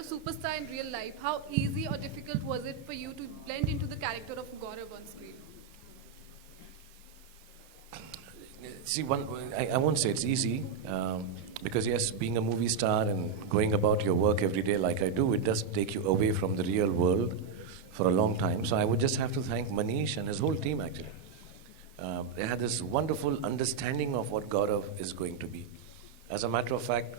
a superstar in real life, how easy or difficult was it for you to blend into the character of Gaurav on screen? See, I won't say it's easy, because yes, being a movie star and going about your work every day like I do, it does take you away from the real world for a long time. So I would just have to thank Manish and his whole team actually. They had this wonderful understanding of what Gaurav is going to be. As a matter of fact,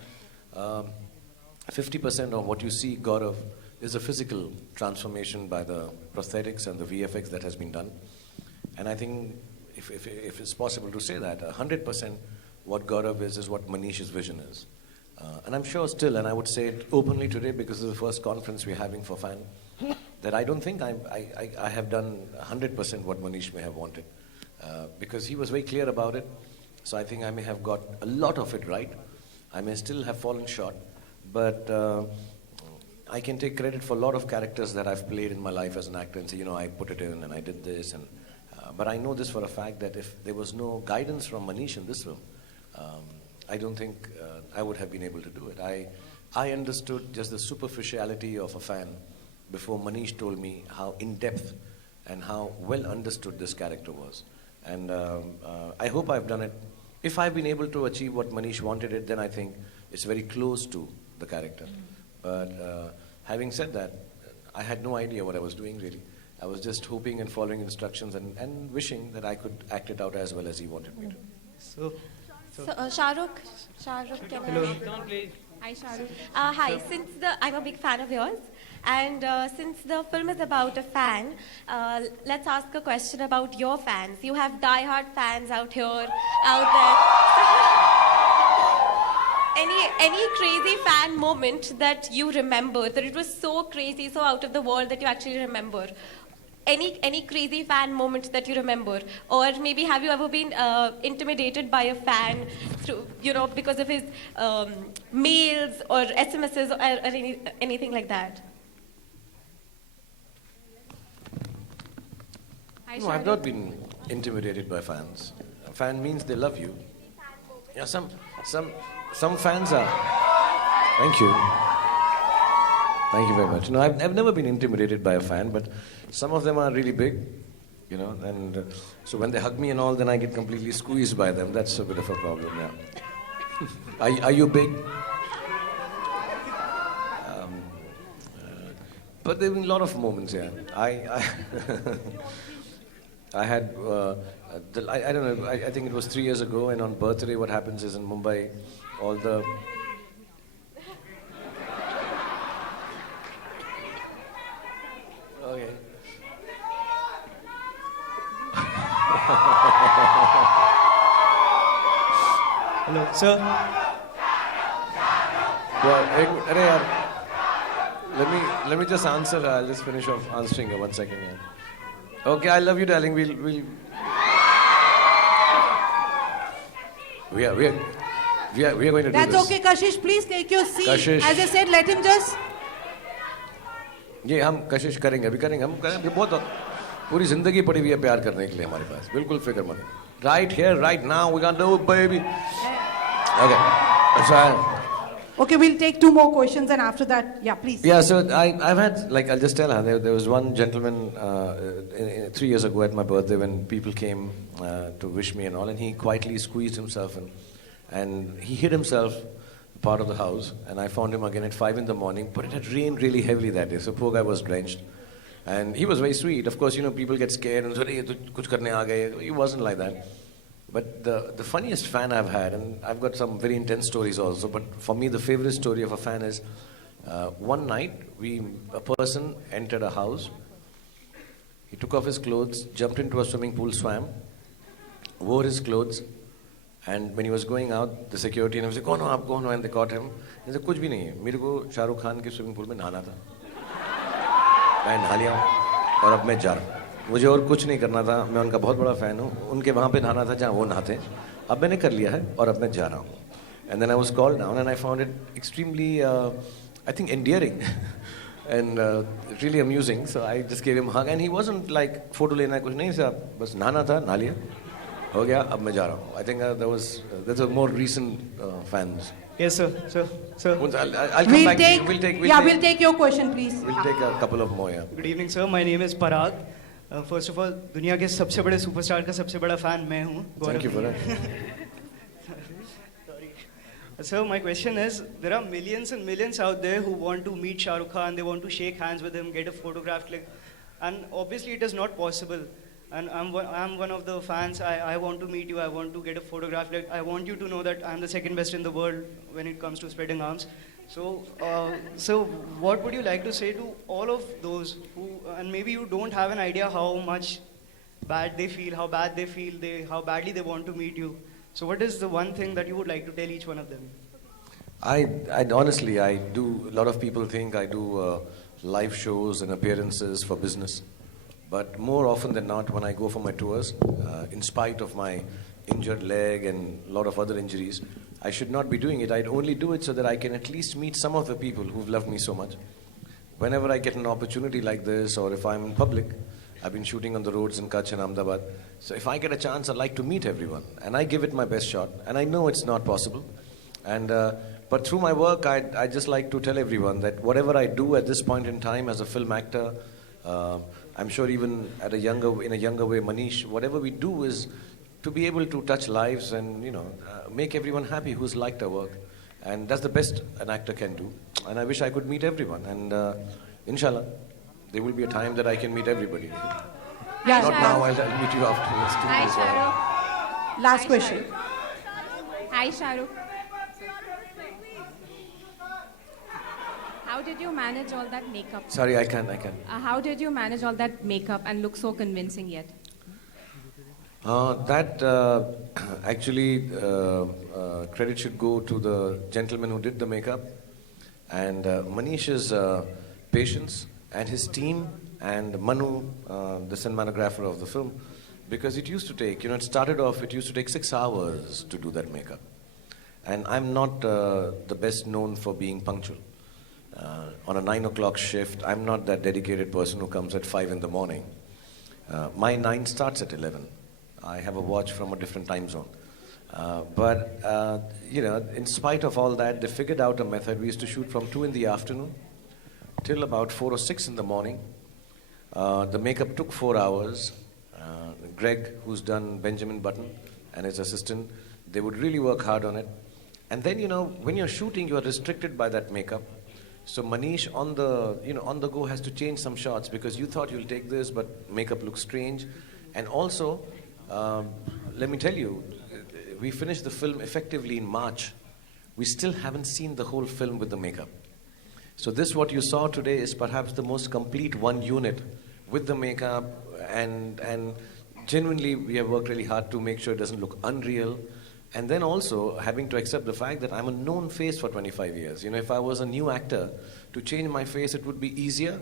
50% of what you see Gaurav is a physical transformation by the prosthetics and the VFX that has been done. And I think if it's possible to say that, 100% what Gaurav is what Manish's vision is. And I'm sure still, and I would say it openly today because it's the first conference we're having for fan, that I don't think I have done 100% what Manish may have wanted. Because he was very clear about it. So I think I may have got a lot of it right. I may still have fallen short, but I can take credit for a lot of characters that I've played in my life as an actor and say, you know, I put it in and I did this. But I know this for a fact that if there was no guidance from Manish in this film, I don't think I would have been able to do it. I understood just the superficiality of a fan before Manish told me how in-depth and how well understood this character was. And I hope I've done it. If I've been able to achieve what Manish wanted it, then I think it's very close to the character. But having said that, I had no idea what I was doing really. I was just hoping and following instructions and wishing that I could act it out as well as he wanted me to. So Shahrukh, can hello. I? Hi, Shahrukh. Hi, I'm a big fan of yours, and since the film is about a fan, let's ask a question about your fans. You have die-hard fans out there. Any crazy fan moment that you remember, that it was so crazy, so out of the world that you actually remember? Any crazy fan moment that you remember? Or maybe have you ever been intimidated by a fan through, because of his mails or SMSs or anything like that? No, I've not been intimidated by fans. A fan means they love you. Yeah, some fans are. Thank you. Thank you very much. No, I've never been intimidated by a fan, but some of them are really big, and so when they hug me and all, then I get completely squeezed by them. That's a bit of a problem, yeah. Are you big? But there have been a lot of moments, yeah. I had, I don't know, I think it was 3 years ago, and on birthday, what happens is in Mumbai, all the... Okay. Hello, sir. Yeah, let me just answer. I'll just finish off answering her. 1 second. Yeah. Okay, I love you, darling. We are going to do That's this. okay, Kashish. Please take your seat. Kashish. As I said, let him just. ये हम कशिश करेंगे हम करेंगे बहुत पूरी जिंदगी पड़ी हुई है प्यार करने के लिए हमारे पास बिल्कुल फिक्र मत right here right now we gonna do it baby okay Okay, we'll take 2 more questions and after that, yeah, please. Yeah, so I've had, like, I'll just tell her, there was one gentleman 3 years ago at my birthday when people came to wish me and all, and he quietly squeezed himself and he hid himself part of the house, and I found him again at 5 in the morning, but it had rained really heavily that day, so poor guy was drenched. And he was very sweet. Of course, people get scared and say, hey, kuch karne aa gaye. He wasn't like that. But the funniest fan I've had, and I've got some very intense stories also, but for me the favorite story of a fan is, one night, a person entered a house, he took off his clothes, jumped into a swimming pool, swam, wore his clothes, and when he was going out, the security and he said, go on, and they caught him. He said, kuch bhi nahi hai. Mere ko Shah Rukh Khan ke swimming pool mein nahana tha. मैं नहा लिया हूँ और अब मैं जा रहा हूँ मुझे और कुछ नहीं करना था मैं उनका बहुत बड़ा फ़ैन हूँ उनके वहाँ पे नहाना था जहाँ वो नहाते अब मैंने कर लिया है और अब मैं जा रहा हूँ and then I was called down and I found it extremely I think endearing and really amusing so I just gave him a hug and he wasn't like photo लेना है कुछ नहीं साहब बस नहाना था नहा लिया हो गया अब मैं जा रहा हूँ I think there was more recent fans Yes, sir. Sir. I'll come We'll back to take, you. we'll take your question, please. We'll take a couple of more, yeah. Good evening, sir. My name is Parag. First of all, दुनिया के सबसे बड़े superstar का सबसे बड़ा fan मैं हूँ. Thank you for that. Sir, my question is, there are millions and millions out there who want to meet Shah Rukh Khan, they want to shake hands with him, get a photograph click, and obviously it is not possible. And I'm one of the fans, I want to meet you, I want to get a photograph click, I want you to know that I'm the second best in the world when it comes to spreading arms. So, what would you like to say to all of those who, and maybe you don't have an idea how much bad they feel, how bad they feel, how badly they want to meet you. So what is the one thing that you would like to tell each one of them? I honestly, I do, a lot of people think I do live shows and appearances for business. But more often than not, when I go for my tours, in spite of my injured leg and a lot of other injuries, I should not be doing it. I'd only do it so that I can at least meet some of the people who've loved me so much. Whenever I get an opportunity like this, or if I'm in public, I've been shooting on the roads in Kutch and Ahmedabad. So if I get a chance, I'd like to meet everyone. And I give it my best shot. And I know it's not possible. And but through my work, I just like to tell everyone that whatever I do at this point in time as a film actor, I'm sure even in a younger way, Manish, whatever we do is to be able to touch lives and make everyone happy who's liked our work. And that's the best an actor can do. And I wish I could meet everyone. And inshallah, there will be a time that I can meet everybody. Yeah, Not now, I'll meet you afterwards. Hi, Shahrukh. Last question. Hi, Shahrukh. How did you manage all that makeup? Sorry, I can. How did you manage all that makeup and look so convincing yet? Actually, credit should go to the gentleman who did the makeup and Manish's patience and his team and Manu, the cinematographer of the film, because it used to take, it started off, it used to take 6 hours to do that makeup. And I'm not the best known for being punctual. On a 9 o'clock shift, I'm not that dedicated person who comes at 5 in the morning. My 9 starts at 11. I have a watch from a different time zone. But in spite of all that, they figured out a method. We used to shoot from 2 in the afternoon till about 4 or 6 in the morning. The makeup took 4 hours. Greg, who's done Benjamin Button, and his assistant, they would really work hard on it. And then, when you're shooting, you are restricted by that makeup. So Manish on the go has to change some shots because you thought you'll take this, but makeup looks strange. And also, let me tell you, we finished the film effectively in March. We still haven't seen the whole film with the makeup. So this, what you saw today, is perhaps the most complete one unit with the makeup, and genuinely we have worked really hard to make sure it doesn't look unreal. And then also having to accept the fact that I'm a known face for 25 years. If I was a new actor, to change my face, it would be easier.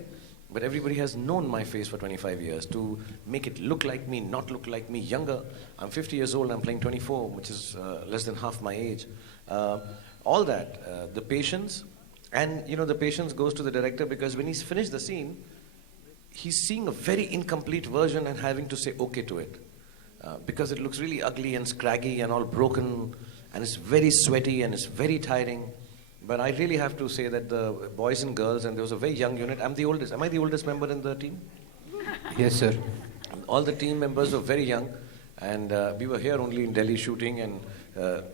But everybody has known my face for 25 years. To make it look like me, not look like me, younger. I'm 50 years old, I'm playing 24, which is less than half my age. All that, the patience, and the patience goes to the director because when he's finished the scene, he's seeing a very incomplete version and having to say okay to it. Because it looks really ugly and scraggy and all broken, and it's very sweaty and it's very tiring. But I really have to say that the boys and girls, and there was a very young unit. I'm the oldest. Am I the oldest member in the team? Yes, sir. All the team members were very young, and we were here only in Delhi shooting, and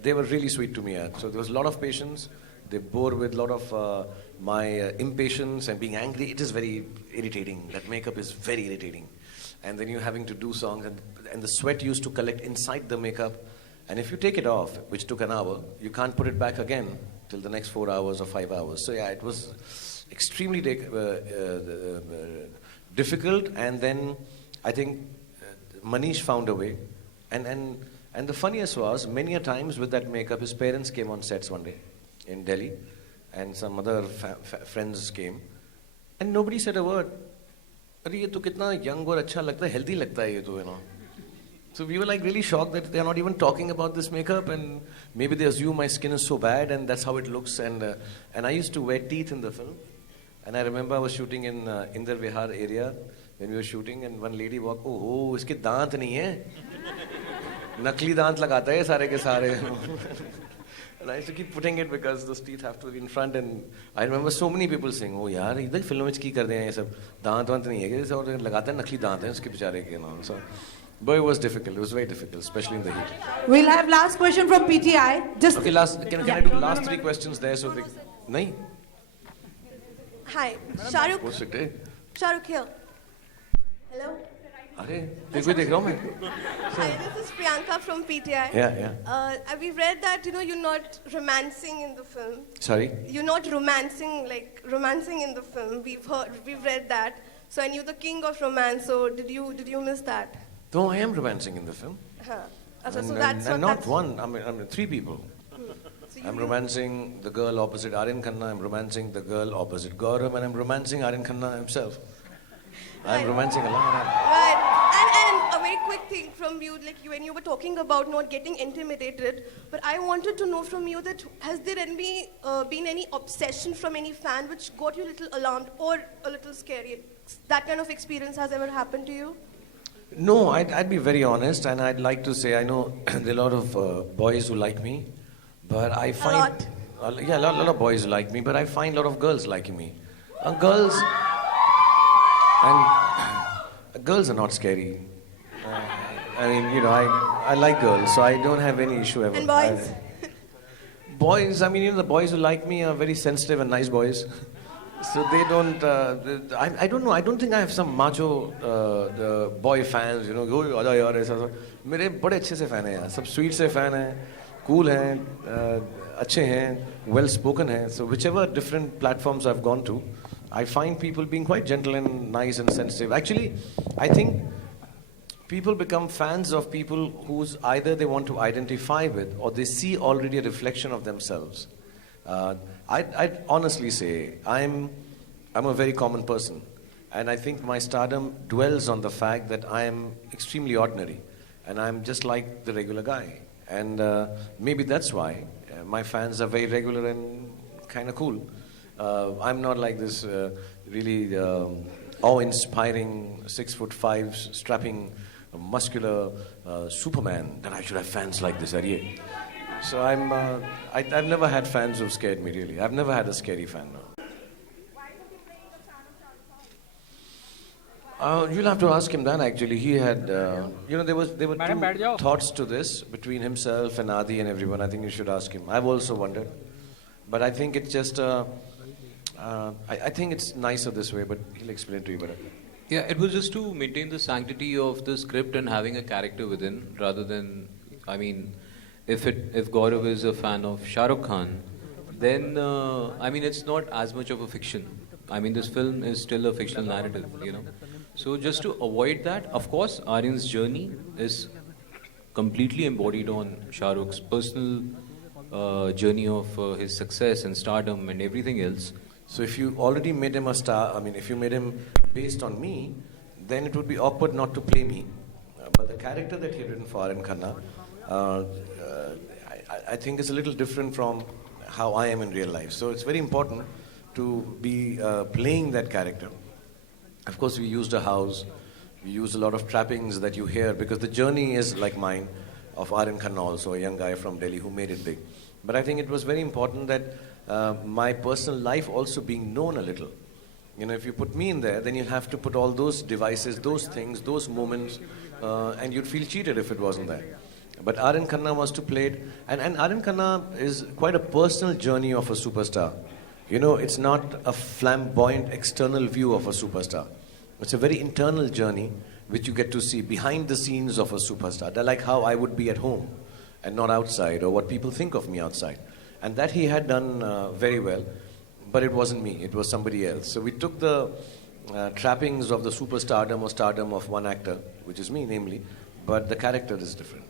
they were really sweet to me. So there was a lot of patience. They bore with a lot of my impatience and being angry. It is very irritating. That makeup is very irritating. And then you're having to do songs, and the sweat used to collect inside the makeup. And if you take it off, which took an hour, you can't put it back again till the next 4 hours or 5 hours. So yeah, it was extremely difficult. And then I think Manish found a way. And the funniest was, many a times with that makeup, his parents came on sets one day in Delhi, and some other friends came, and nobody said a word. अरे ये तो कितना young और अच्छा लगता है, healthy लगता है ये तो, So we were like really shocked that they are not even talking about this makeup, and maybe they assume my skin is so bad and that's how it looks. And I used to wear teeth in the film, and I remember I was shooting in Indar Vihar area when we were shooting, and one lady walked, oh, इसके दांत नहीं है, नकली दांत लगाता है सारे के सारे. And I used to keep putting it because those teeth have to be in front. And I remember so many people saying, "Oh यार, इधर फिल्मों में की कर दे हैं ये सब दांत वांत नहीं है क्या? जैसे और लगाते हैं नकली दांत हैं उसके बेचारे के ना." So, but it was difficult. It was very difficult, especially in the heat. We'll have last question from PTI. Just Okay, can I do last 3 questions there so they? नहीं? Hi, Shahrukh. हो सकते हैं. Shahrukh here. Hello. अरे तेरे को देख रहा हूँ मैं. Hi, this is Priyanka from PTI. Yeah. We've read that you're not romancing in the film. Sorry. You're not romancing in the film. We've read that. So and you're the king of romance. So did you miss that? No, I am romancing in the film. Huh. So And that's what. not one. I mean 3 people. So I'm romancing the girl opposite Aryan Khanna. I'm romancing the girl opposite Gaurav, and I'm romancing Aryan Khanna himself. I'm Right. romancing a lot. Right. And a very quick thing from you, when you were talking about not getting intimidated, but I wanted to know from you that has there been any obsession from any fan which got you a little alarmed or a little scary? That kind of experience has ever happened to you? No, I'd be very honest, and I'd like to say I know there are a lot of boys who like me, but I find yeah, a lot of boys like me, but I find a lot of girls liking me. Girls are not scary. I mean, I like girls, so I don't have any issue ever. And boys? Boys, I mean, the boys who like me are very sensitive and nice boys. So they don't, I don't know, I don't think I have some macho boy fans, go, aja yaar, aisa. मेरे बड़े अच्छे से fan हैं यार, सब sweet से fan हैं, cool हैं, अच्छे हैं, well spoken हैं. So whichever different platforms I've gone to, I find people being quite gentle and nice and sensitive. Actually, I think people become fans of people whose either they want to identify with or they see already a reflection of themselves. I'd honestly say I'm a very common person, and I think my stardom dwells on the fact that I am extremely ordinary, and I'm just like the regular guy. And maybe that's why my fans are very regular and kind of cool. I'm not like this really awe-inspiring 6'5" strapping, muscular Superman that I should have fans like this. So I've never had fans who've scared me really. I've never had a scary fan. No. You'll have to ask him that actually. He had, there were two thoughts to this between himself and Adi and everyone. I think you should ask him. I've also wondered. But I think it's just, I think it's nicer this way, but he'll explain to you better. Yeah, it was just to maintain the sanctity of the script and having a character within, rather than, I mean, if Gaurav is a fan of Shah Rukh Khan, then, it's not as much of a fiction. I mean, this film is still a fictional narrative, So just to avoid that, of course, Aryan's journey is completely embodied on Shah Rukh's personal journey of his success and stardom and everything else. So if you already made him a star, if you made him based on me, then it would be awkward not to play me. But the character that he had written for Aryan Khanna, I think is a little different from how I am in real life. So it's very important to be playing that character. Of course, we used a house, we used a lot of trappings that you hear, because the journey is like mine, of Aryan Khanna also, a young guy from Delhi who made it big. But I think it was very important that my personal life also being known a little. If you put me in there, then you'll have to put all those devices, those things, those moments, and you'd feel cheated if it wasn't there. But Aryan Khanna was to play it, and Aryan Khanna is quite a personal journey of a superstar. It's not a flamboyant external view of a superstar. It's a very internal journey which you get to see behind the scenes of a superstar. They're like how I would be at home and not outside, or what people think of me outside. And that he had done very well, but it wasn't me, it was somebody else. So we took the trappings of the superstardom or stardom of one actor, which is me namely, but the character is different.